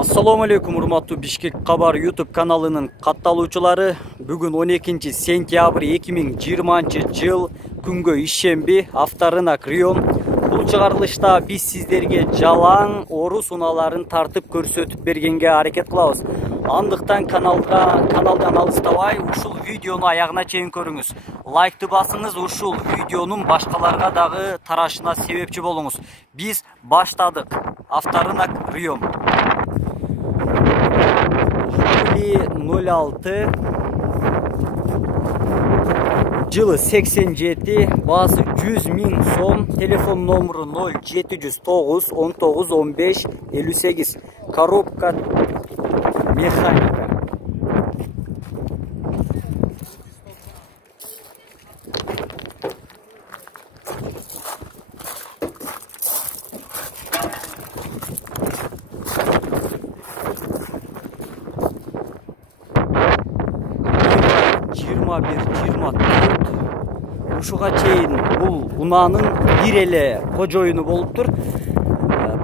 Assalamu alaikum урматтуу Бишкек Кабар YouTube каналынын катталуучулары. Бүгүн 12 сентябрь 2020 жыл күнгө ишемби авторынок Риом. Бул чыгарылышта биз сиздерге жалаң орус унааларын тартып көрсөтүп бергенге аракет кылабыз. Андыктан каналдан алыстабай ушул видеону аягына чейин көрүңүз. Лайкты басыңыз, ушул видеонун башкаларга дагы тарашына себепчи болуңуз. Биз баштадык. Авторынок Риом. 06 жылы 87, баасы 100.000 сом, телефон номеру 0709 19 15 58, коробка механика. Ушуга чейин бул унаанын бир эле кожоюну болуптур.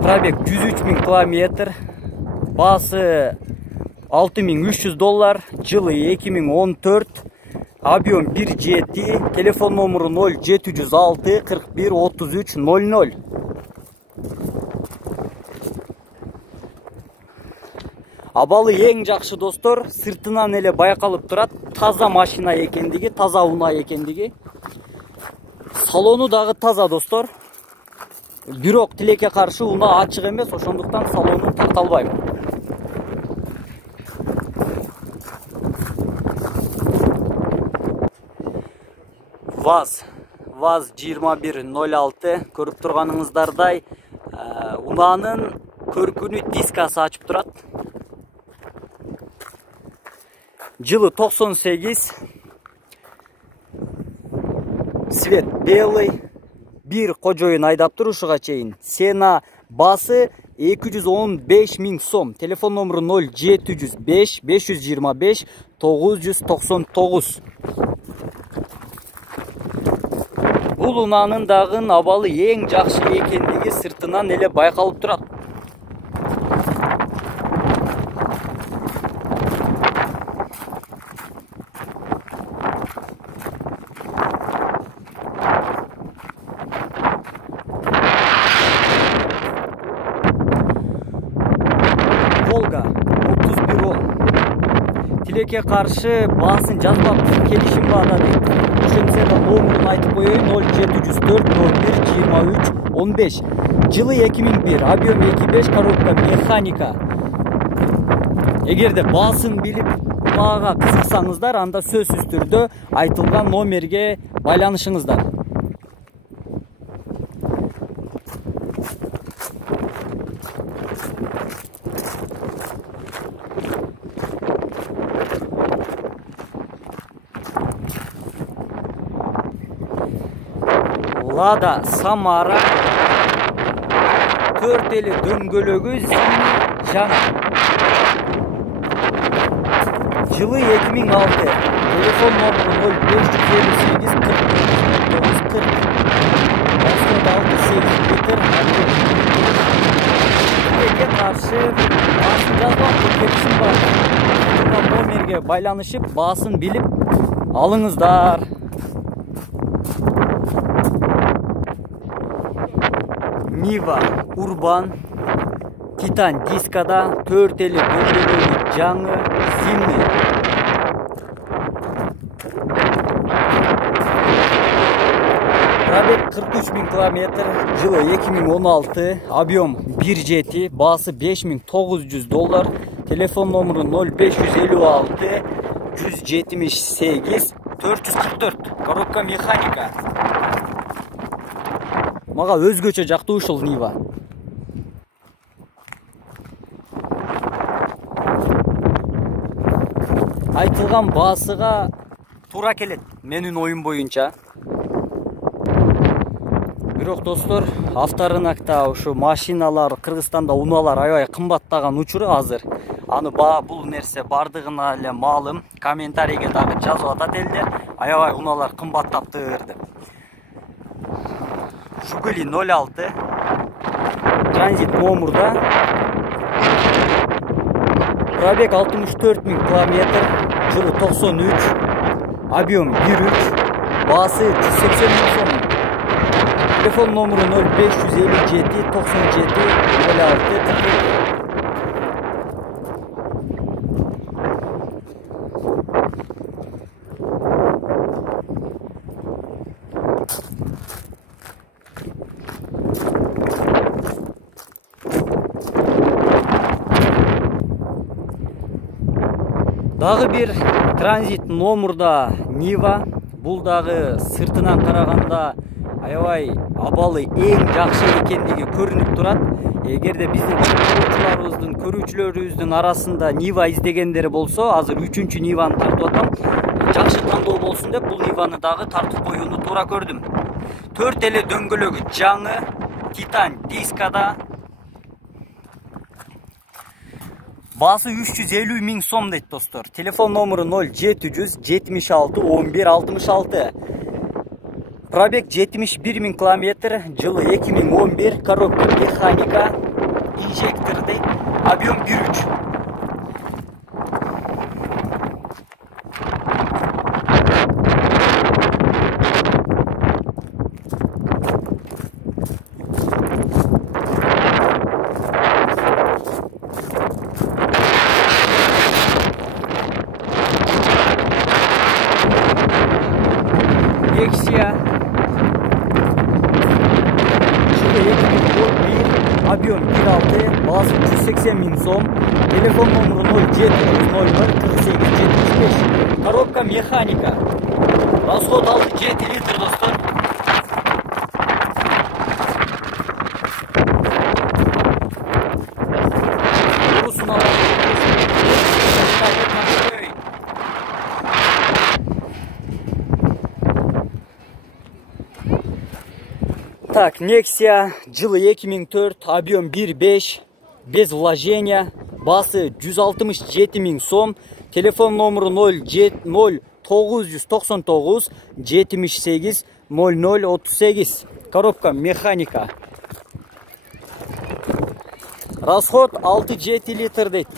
Пробег 103.000 километр, баасы $6.300, жылы 2014, объем 1.7, телефон номеру 0706 41 33 00. Абалы эң жакшы достор, сыртынан эле байкалып турат, таза машина экендиги, таза унаа экендиги. Салону дагы таза достор. Бирок тилекке каршы унаа ачык эмес, ошондуктан салонун такталбайм. ВАЗ 2106 көрүп турганыңыздардай, унаанын көркүнү дискасы ачып турат. Жылы 98, свет белый, бир кожоюн айдаптыр ушуга чейин. Сена басы 215.000 сом, телефон номеру 0705 525 999. Бул унаанын дагы абалы эң жакшы экендиги сыртынан эле байкалып турат. Волга 3110. Тилекке каршы баасын жазбап келишим баада дейт. Ошентсе да номерун айтып коеюн: 0704 01 23 15. Жылы 2001, объем 2.5, коробка механика. Эгерде баасын билип унаага кызыксаңыздар, анда сөзсүз түрдө айтылган номерге байланышыңыздар. Лада Самара 4 эле дөңгөлөгү жаңы. Жылы 2006, телефон номеру 0558 49 40. Тилекке каршы баасын жазбап келишим бар. Номерге байланышып, баасын билип алыңыздар. Нива Урбан Титан дискада 4 эле дөңгөлөгү жаңы, зимний. Пробег 43.000 километр, жылы 2016, объем 1.7, баасы $5.900, телефон номеру 0556 178 444, коробка механика. Мага өзгөчө жактуу ушул Нива. Айтылган баасыга туура келет менин оюм боюнча. Бирок достор, авторынокто ушу машиналар, Кыргызстанда унаалар аябай кымбаттаган учуру азыр. Аны бул нерсе бардыгына эле маалым. Комментарийге дагы жазып атат элдер. Аябай унаалар кымбаттаптыр деп. Жигули 06 транзит номерда Пробег 64.000 километр, жылы 93, объем 1.3, басы 180 000 сом. Телефон номеру 0557 97 06 47. Дагы бир транзит номурда Нива. Бул дагы сыртынан караганда аябай абалы эң жакшы экендиги көрүнүп турат. Эгерде биздин көрүүчүлөрүбүздүн арасында Нива издегендери болсо, азыр 3-чү Ниваны тартып атам. Жакшы тандоо болсун деп бул Ниваны дагы тартып коюуну туура көрдүм. 4 эле дөңгөлөгү жаңы, титан дискада. Басы 350 000 сом дейт достор. Телефон номеру 0700 76 11 66. Пробег 71 000 километр, жылы 2011, коробка механика, инжектор дейт, объем 1.3. Nexia, жылы 2011, объем 1.6, басы 180 000 сом, телефон номеру 0700 48 75, коробка механика, расход 6-7 литр достор. Так, Nexia, жылы 2004, объем 1.5, без вложения, басы 167 000 сом, телефон номеру 0999 78 0038, коробка механика. Расход 6-7 литр дейт.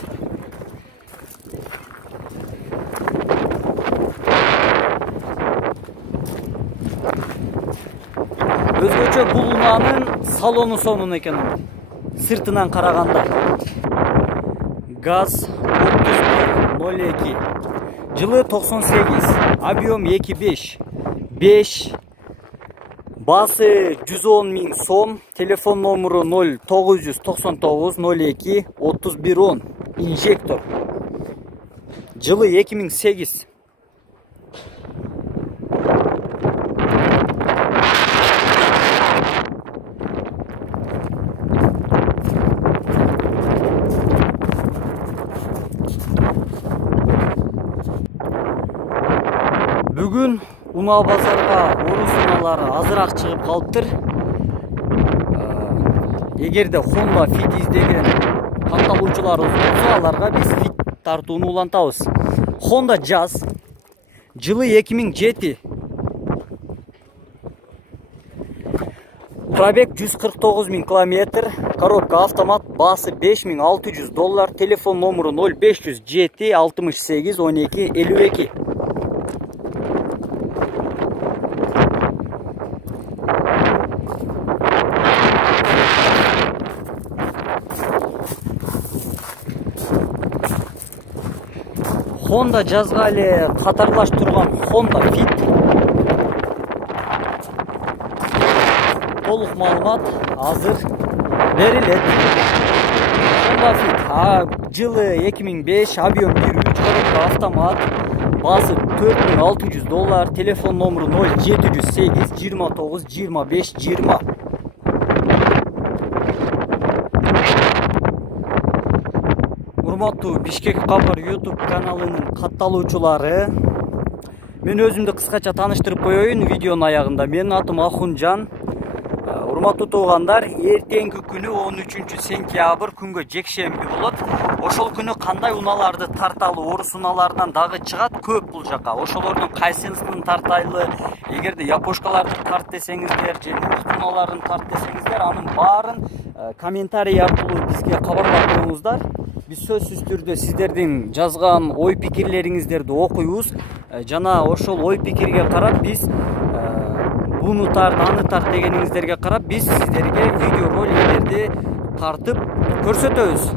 Өзгөчө бул унаанын салону сонун экен, сыртынан караганда. ГАЗ 3102, жылы 98, объем 2.5, 5, басы 110 000 сом, телефон номеру 0999 02 3110, инжектор, жылы 2008. Бүгүн унаа базарга орус унаалары азыраак чыгып калыптыр. Эгерде Honda Fit издеген катталуучуларыбыз болсо, аларга биз Fit тартууну улантабыз. Honda Jazz, жылы 2007. Пробег 149 000 километр, коробка автомат, басы $5600, телефон номеру 0507 68 12 52. Honda Jazzга эле катарлаш турган Honda Fit. Толук маалымат азыр берилет. Honda Fit жылы 2005, объем 1.3, коробка автомат, басы $4600, телефон номеру 0708 29 25 20. Урматтуу Бишкек Кабар YouTube каналынын катталуучулары, мен өзүмдү кыскача тааныштырып коеюн видеонун аягында. Менин атым Ахунжан. Урматтуу туугандар, эртеңки күнү 13 сентябрь күнгө жекшемби болот. Ошол күнү кандай унааларды тарталы, орус унааларынан дагы чыгат көп бул жака. Ошолордун кайсысын тартайлы, эгерде япошкаларды тарт десеңиздер, же унааларын тарт десеңиздер, анын баарын комментарий аркылуу бизге кабарлап коюңуздар. Биз сөзсүз түрдө сиздердин жазган ой пикирлериңиздерди окуйбуз. Жана ошол ой пикирге карап биз буну тарт, аны тарт дегениңиздерге карап биз сиздерге видео роликтерди тартып көрсөтөбүз.